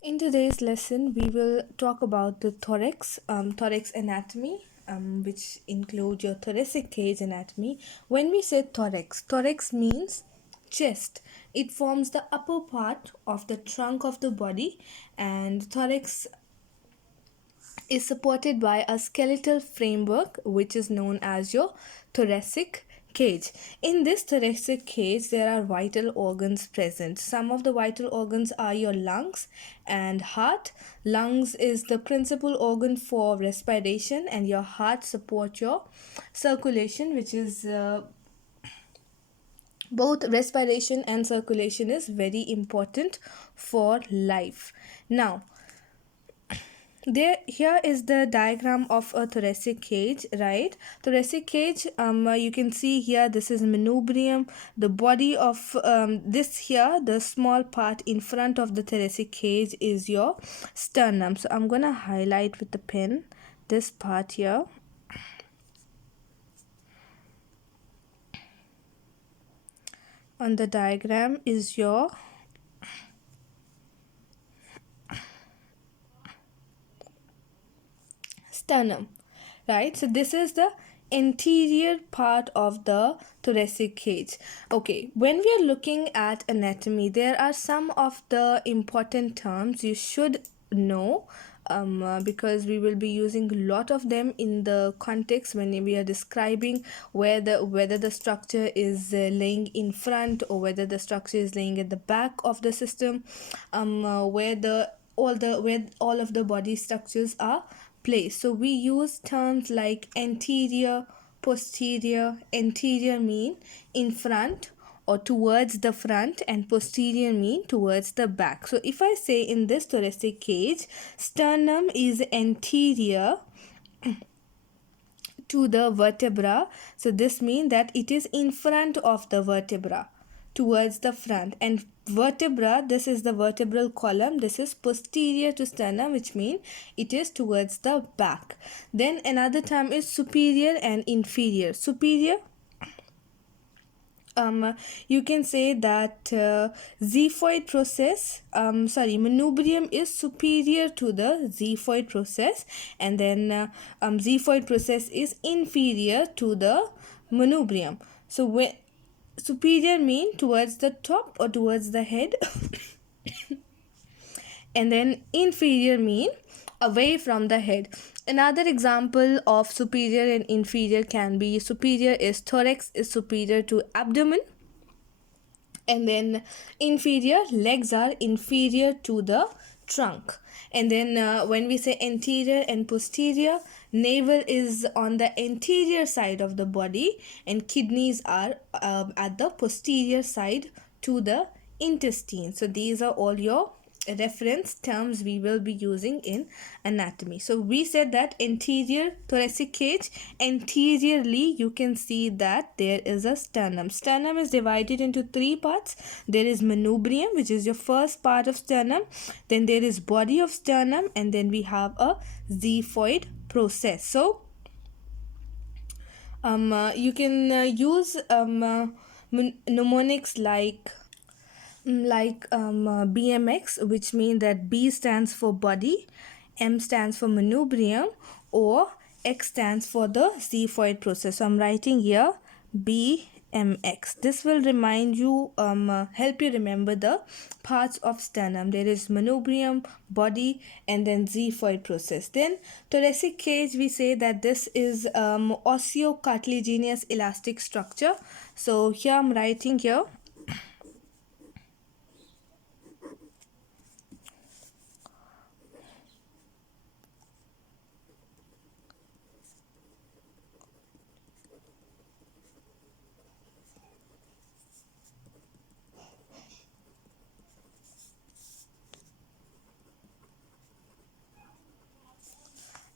In today's lesson, we will talk about the thorax anatomy, which include your thoracic cage anatomy. When we say thorax means chest. It forms the upper part of the trunk of the body, and thorax is supported by a skeletal framework which is known as your thoracic cage. In this thoracic cage, there are vital organs present. Some of the vital organs are your lungs and heart. Lungs is the principal organ for respiration, and your heart support your circulation, which is both respiration and circulation is very important for life. Now, here is the diagram of a thoracic cage, right? Thoracic cage, you can see here, this is manubrium. The body of this here, the small part in front of the thoracic cage is your sternum. So I'm gonna highlight with the pen this part here. On the diagram is your sternum, right? So this is the anterior part of the thoracic cage. Okay, when we are looking at anatomy, there are some of the important terms you should know, because we will be using a lot of them in the context when we are describing whether the structure is laying in front or whether the structure is laying at the back of the system, where all of the body structures are placed. So we use terms like anterior, posterior. Anterior mean in front or towards the front, and posterior mean towards the back. So if I say in this thoracic cage, sternum is anterior to the vertebra, so this means that it is in front of the vertebra, towards the front. And vertebra, this is the vertebral column, this is posterior to sternum, which means it is towards the back. Then another term is superior and inferior. Superior, you can say that xiphoid process, manubrium is superior to the xiphoid process, and then xiphoid process is inferior to the manubrium. So when superior mean towards the top or towards the head and then inferior mean away from the head. Another example of superior and inferior can be, superior is thorax is superior to abdomen, and then inferior, legs are inferior to the trunk. And then when we say anterior and posterior, navel is on the anterior side of the body and kidneys are at the posterior side to the intestine. So these are all your reference terms we will be using in anatomy. So we said that anterior thoracic cage, anteriorly you can see that there is a sternum. Sternum is divided into three parts. There is manubrium, which is your first part of sternum, then there is body of sternum, and then we have a xiphoid process. So you can use mnemonics like BMX, which means that B stands for body, M stands for manubrium, or X stands for the xiphoid process. So I'm writing here BMX. This will remind you, help you remember the parts of sternum. There is manubrium, body, and then xiphoid process. Then thoracic cage, we say that this is osseo-cartilaginous elastic structure. So here I'm writing here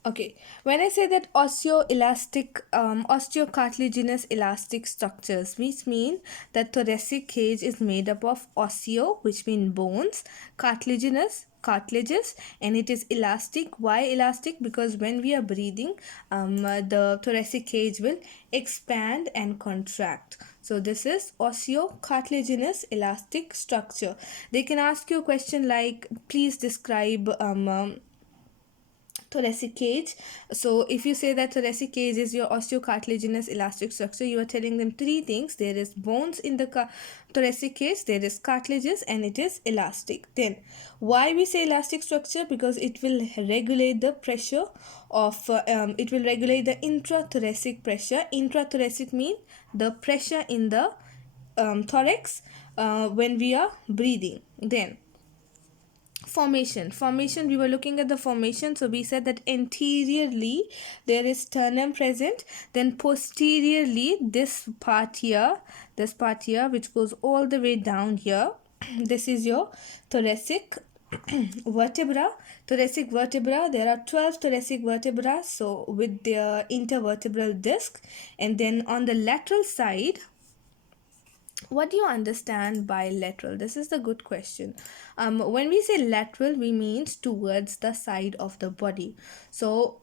Okay, when I say that osteocartilaginous elastic structures, which mean that thoracic cage is made up of osseo, which mean bones, cartilages, and it is elastic. Why elastic? Because when we are breathing, the thoracic cage will expand and contract. So this is osteocartilaginous elastic structure. They can ask you a question like, please describe thoracic cage. So if you say that thoracic cage is your osteocartilaginous elastic structure, you are telling them three things: there is bones in the thoracic cage, there is cartilages, and it is elastic. Then why we say elastic structure? Because it will regulate the pressure of it will regulate the intrathoracic pressure. Intrathoracic mean the pressure in the thorax when we are breathing. Then formation, we were looking at the formation. So we said that anteriorly there is sternum present, then posteriorly this part here which goes all the way down here, this is your thoracic vertebra. Thoracic vertebra, there are 12 thoracic vertebrae, so with their intervertebral disc. And then on the lateral side, what do you understand by lateral? This is the good question. When we say lateral, we means towards the side of the body. So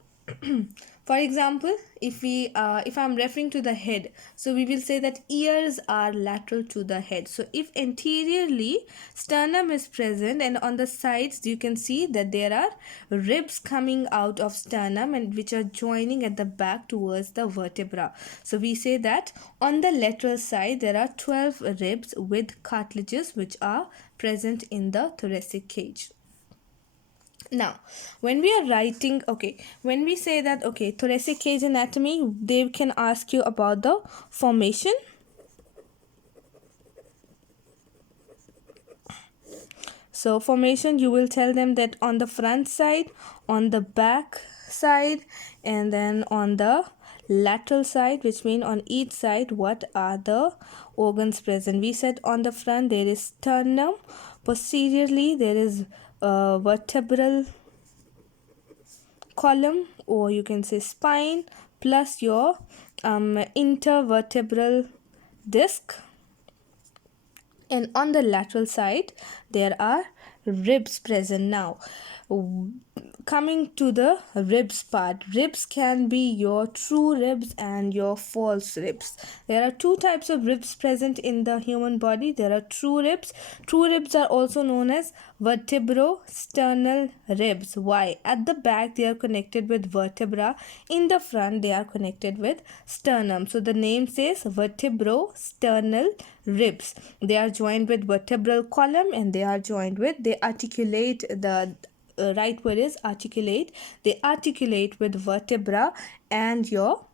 for example, if I'm referring to the head, so we will say that ears are lateral to the head. So if anteriorly sternum is present, and on the sides you can see that there are ribs coming out of sternum and which are joining at the back towards the vertebra. So we say that on the lateral side there are 12 ribs with cartilages which are present in the thoracic cage. Now when we are writing, when we say that thoracic cage anatomy, they can ask you about the formation. So formation, you will tell them that on the front side, on the back side, and then on the lateral side, which means on each side what are the organs present. We said on the front there is sternum, posteriorly there is vertebral column, or you can say spine, plus your intervertebral disc, and on the lateral side there are ribs present. Now coming to the ribs part, ribs can be your true ribs and your false ribs. There are two types of ribs present in the human body. There are true ribs. True ribs are also known as vertebrosternal ribs. Why? At the back they are connected with vertebra, in the front they are connected with sternum. So the name says vertebrosternal ribs. They are joined with vertebral column, and they articulate, the right word is articulate. They articulate with vertebra and your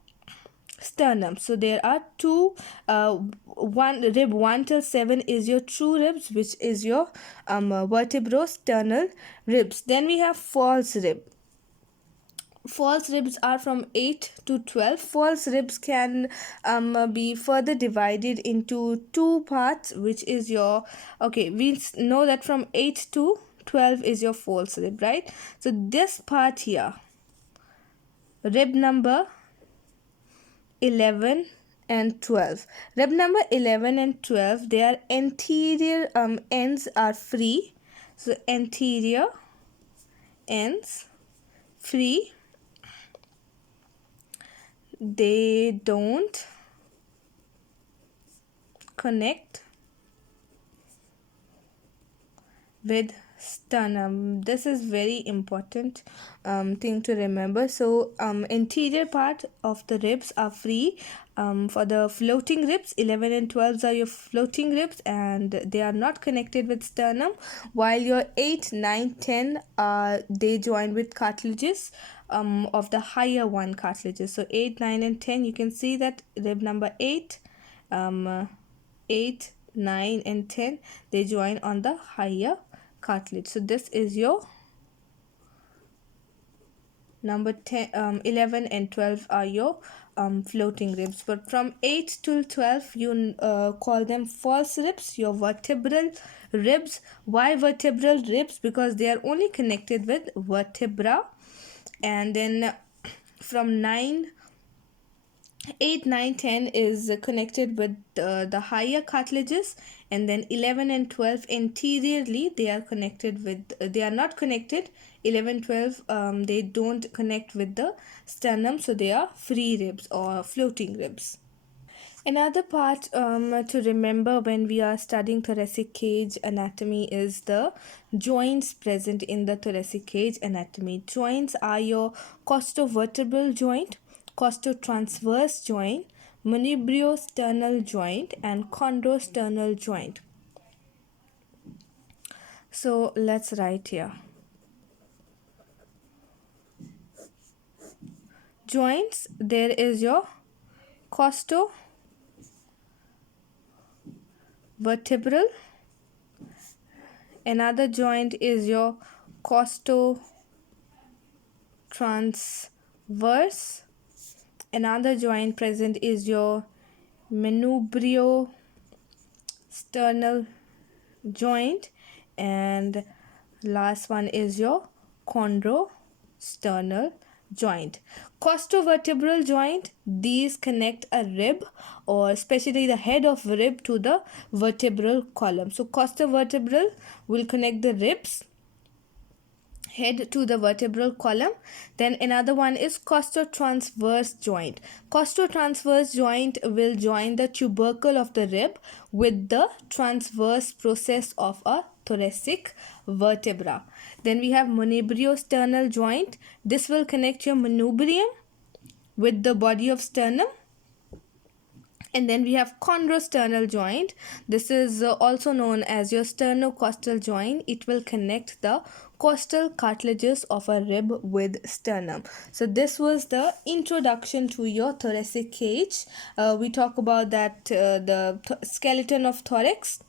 sternum. So there are two, one rib 1 till 7 is your true ribs, which is your vertebrosternal ribs. Then we have false rib. False ribs are from 8 to 12. False ribs can be further divided into two parts, which is your, we know that from 8 to 12 is your false rib, right? So this part here, rib number 11 and 12. Rib number 11 and 12, their anterior ends are free. So anterior ends free. They don't connect with sternum. This is very important thing to remember. So anterior part of the ribs are free. For the floating ribs, 11 and 12 are your floating ribs, and they are not connected with sternum, while your 8, 9, 10 they join with cartilages of the higher one cartilages. So 8, 9 and 10, you can see that rib number 8, 8, 9 and 10, they join on the higher cartilage. So this is your number 10, 11 and 12 are your floating ribs. But from 8 till 12 you call them false ribs, your vertebral ribs. Why vertebral ribs? Because they are only connected with vertebra. And then from 8, 9, 10 is connected with the higher cartilages, and then 11 and 12 anteriorly they are connected with, they are not connected. 11, 12 they don't connect with the sternum, so they are free ribs or floating ribs. Another part to remember when we are studying thoracic cage anatomy is the joints present in the thoracic cage anatomy. Joints are your costovertebral joint, costotransverse joint, manubriosternal joint, and chondrosternal joint. So let's write here. Joints, there is your costovertebral. Another joint is your costotransverse. Another joint present is your manubriosternal joint, and last one is your chondrosternal joint. Costovertebral joint, these connect a rib, or especially the head of rib, to the vertebral column. So costovertebral will connect the ribs head to the vertebral column. Then another one is costotransverse joint. Costotransverse joint will join the tubercle of the rib with the transverse process of a thoracic vertebra. Then we have manubriosternal joint. This will connect your manubrium with the body of sternum. And then we have chondrosternal joint. This is also known as your sternocostal joint. It will connect the costal cartilages of a rib with sternum. So this was the introduction to your thoracic cage. We talk about that the skeleton of thorax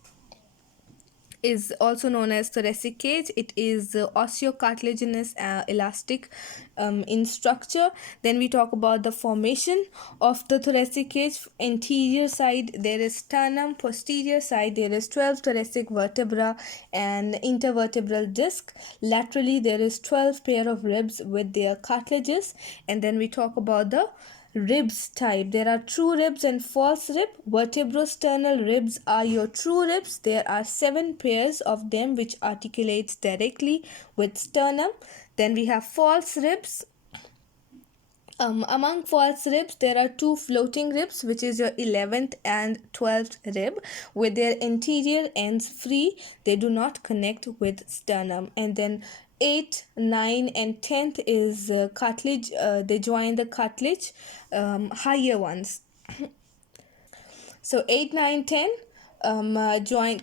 is also known as thoracic cage. It is osteocartilaginous elastic in structure. Then we talk about the formation of the thoracic cage. Anterior side there is sternum, posterior side there is 12 thoracic vertebra and intervertebral disc. Laterally there is 12 pair of ribs with their cartilages. And then we talk about the ribs type. There are true ribs and false rib. Vertebrosternal ribs are your true ribs. There are 7 pairs of them which articulates directly with sternum. Then we have false ribs. Among false ribs there are 2 floating ribs, which is your 11th and 12th rib, with their anterior ends free. They do not connect with sternum. And then 8, 9 and 10th is cartilage. They join the cartilage, higher ones. So 8, 9, 10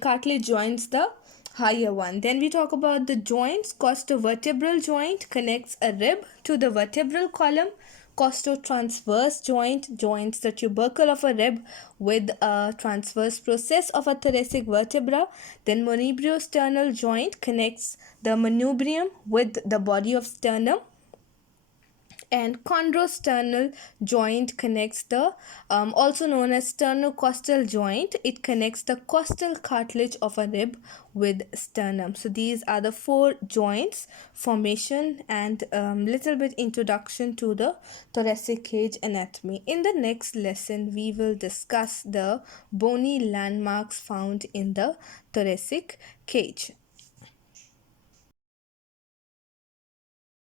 cartilage joins the higher one. Then we talk about the joints. Costovertebral joint connects a rib to the vertebral column. Costotransverse joint joins the tubercle of a rib with a transverse process of a thoracic vertebra. Then manubriosternal joint connects the manubrium with the body of sternum. And chondrosternal joint connects the also known as sternocostal joint. It connects the costal cartilage of a rib with sternum. So these are the 4 joints, formation and little bit introduction to the thoracic cage anatomy. In the next lesson we will discuss the bony landmarks found in the thoracic cage.